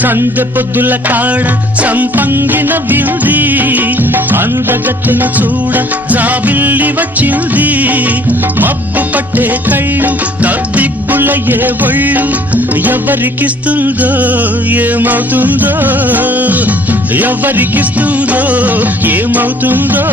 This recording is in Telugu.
సందె పొద్దుల కాడ సంపంగిన వింది అందగత్తెను చూడ జాబిల్లి వచ్చింది మబ్బు పట్టే కళ్ళు తద్దిబ్బులయ్యే ఒళ్ళు ఎవరికిస్తుందో ఏమవుతుందో ఎవరికిస్తుందో ఏమవుతుందో